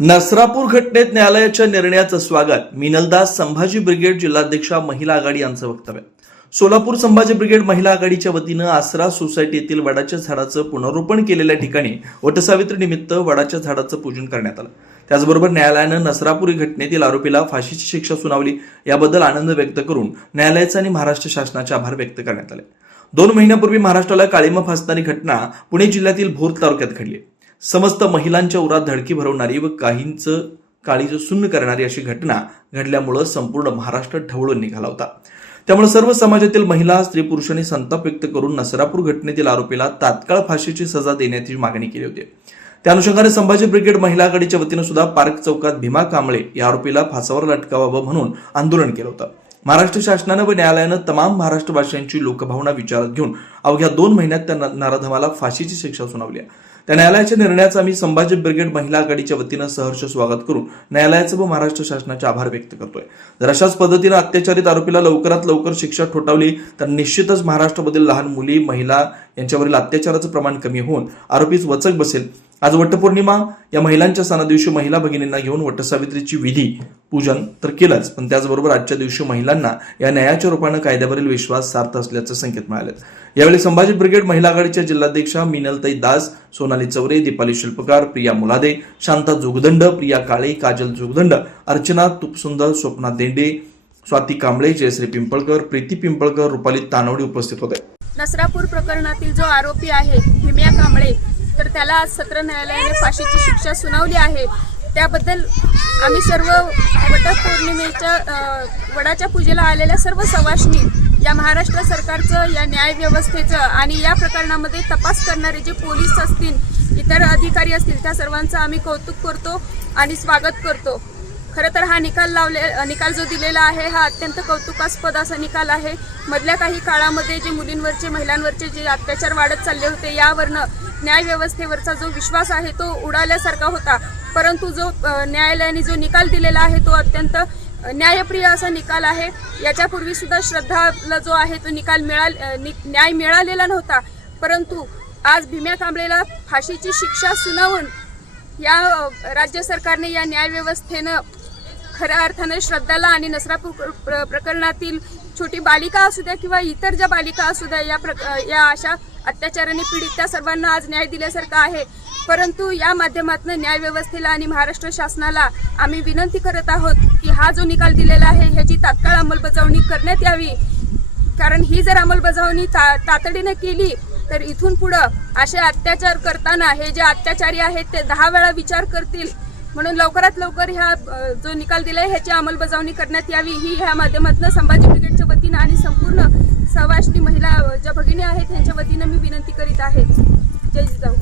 नसरापूर घटनेत न्यायालयाच्या निर्णयाचं स्वागत मिनलदास संभाजी ब्रिगेड जिल्हाध्यक्षा महिला आघाडी यांचं वक्तव्य. सोलापूर संभाजी ब्रिगेड महिला आघाडीच्या वतीनं आसरा सोसायटीतील वडाच्या झाडाचं पुनरोपण केलेल्या ठिकाणी वटसावित्री निमित्त वडाच्या झाडाचं पूजन करण्यात आलं. त्याचबरोबर न्यायालयानं नसरापूर घटनेतील आरोपीला फाशीची शिक्षा सुनावली याबद्दल आनंद व्यक्त करून न्यायालयाचे आणि महाराष्ट्र शासनाचे आभार व्यक्त करण्यात आले. 2 महिन्यापूर्वी महाराष्ट्राला काळिमा फासणारी घटना पुणे जिल्ह्यातील भोर तालुक्यात घडली. समस्त महिलांच्या उरात धडकी भरवणारी व काहींचं काळीज सुन्न करणारी अशी घटना घडल्यामुळे संपूर्ण महाराष्ट्र ढवळून निघाला होता. त्यामुळे सर्व समाजातील महिला स्त्री पुरुषांनी संताप व्यक्त करून नसरापूर घटनेतील आरोपीला तात्काळ फाशीची सजा देण्याची मागणी केली होती. त्या अनुषंगाने संभाजी ब्रिगेड महिला आघाडीच्या वतीनं सुद्धा पार्क चौकात भीमा कांबळे या आरोपीला फासावर लटकावावं म्हणून आंदोलन केलं होतं. महाराष्ट्र शासनानं व न्यायालयानं तमाम महाराष्ट्रवासियांची लोकभावना विचारात घेऊन अवघ्या 2 महिन्यात त्या नराधमाला फाशीची शिक्षा सुनावली. त्या न्यायालयाच्या निर्णयाचं आम्ही संभाजी ब्रिगेड महिला आघाडीच्या वतीनं सहर्ष स्वागत करून न्यायालयाचं व महाराष्ट्र शासनाचे आभार व्यक्त करतोय. जर अशाच पद्धतीनं अत्याचारित आरोपीला लवकरात लवकर शिक्षा ठोठावली तर निश्चितच महाराष्ट्रामधील लहान मुली महिला यांच्यावरील अत्याचाराचं प्रमाण कमी होऊन आरोपीच वचक बसेल. आज वटपौर्णिमा या महिलांच्या सणादिवशी महिला भगिनींना घेऊन वटसावित्रीची विधी पूजन तर केलंच, पण त्याचबरोबर आजच्या दिवशी महिलांना या न्यायाच्या रूपानं कायद्यावरील विश्वास सार्थ असल्याचे संकेत मिळाले. यावेळी संभाजी ब्रिगेड महिला आघाडीच्या जिल्हाध्यक्षा मिनलताई दास, सोनाली चौरे, दीपाली शिल्पकार, प्रिया मुलादे, शांता जोगदंड, प्रिया काळे, काजल जोगदंड, अर्चना तुपसुंदर, स्वप्ना देंडे, स्वाती कांबळे, जयश्री पिंपळकर, प्रीती पिंपळकर, रुपाली तानवडे उपस्थित होते. नसरापूर प्रकरणातील जो आरोपी आहे भीम्या कांबळे, तर त्याला आज सत्र न्यायालयाने फाशीची शिक्षा सुनावली आहे. त्याबद्दल आम्ही सर्व वटपौर्णिमेच्या वडाच्या पूजेला आलेल्या सर्व सवाष्णी या महाराष्ट्र सरकारचं, या न्याय व्यवस्थेचं आणि या प्रकरणामध्ये तपास करणारे जे पोलीस असतील, इतर अधिकारी असतील, त्या सर्वांचं आम्ही कौतुक करतो आणि स्वागत करतो. खरं तर हा निकाल जो दिलेला आहे हा अत्यंत कौतुकास्पद असा निकाल आहे. मधल्या काही काळामध्ये जे मुलींवरचे, महिलांवरचे जे अत्याचार वाढत चालले होते, यावरनं न्याय व्यवस्थेवरचा जो विश्वास आहे तो उडाल्यासारखा होता. परंतु जो न्यायालयाने जो निकाल दिलेला आहे तो अत्यंत न्यायप्रिय असा निकाल आहे. याच्यापूर्वी सुद्धा श्रद्धाला जो आहे तो न्याय मिळालेला नव्हता, परंतु आज भीम्या कांबळेला फाशीची शिक्षा सुनावून या राज्य सरकारने, या न्याय व्यवस्थेनं खऱ्या अर्थानं श्रद्धाला आणि नसरापूर प्रकरणातील छोटी बालिका असू द्या किंवा इतर ज्या बालिका असू द्या, या अशा अत्याचाराने पीडित त्या सर्वांना आज न्याय दिल्यासारखा आहे. परंतु या माध्यमातून न्याय व्यवस्थेला आणि महाराष्ट्र शासनाला आम्ही विनंती करत आहोत की हा जो निकाल दिलेला आहे ह्याची तात्काळ अंमलबजावणी करण्यात यावी. कारण ही जर अंमलबजावणी तातडीने केली तर इथून पुढं असे अत्याचार करताना हे जे अत्याचारी आहेत ते 10 वेळा विचार करतील. म्हणून लवकरात लवकर ह्या जो निकाल दिलाय ह्याची अंमलबजावणी करण्यात यावी ही ह्या माध्यमातून संभाजी ब्रिगेडच्या वतीनं आणि संपूर्ण सवाष्णी महिला ज्या भगिनी आहेत त्यांच्या वतीनं मी विनंती करीत आहे. जय जिजाऊ.